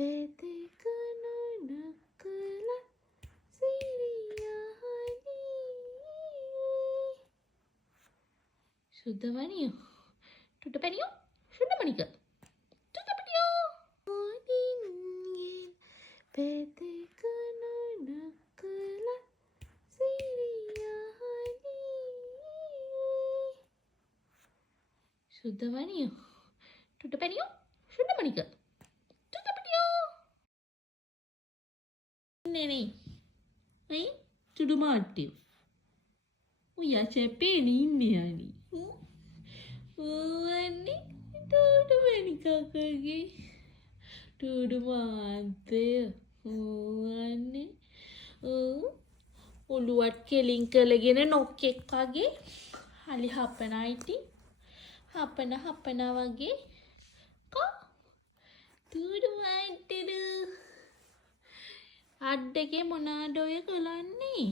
පෙතක නොනකල සිරියහනී සුද්ධමනියෝ ටුටපැනියෝ සුන්නමනික ටුටපැනියෝ ඕනින්ගෙන් පෙතක නොනකල සිරියහනී සුද්ධමනියෝ ටුටපැනියෝ සුන්නමනික Nenek, ay, tudo mate. Uya cepeni ini ani. Ani, tudo beni kakak. Tudo mate. Ani, uluat keling kelagene nokkek wage. Hali hapana iti. Hapana wage. Ko? Tudo mate du. අඩ්ඩගේ මොනාද ඔය කලන්නේ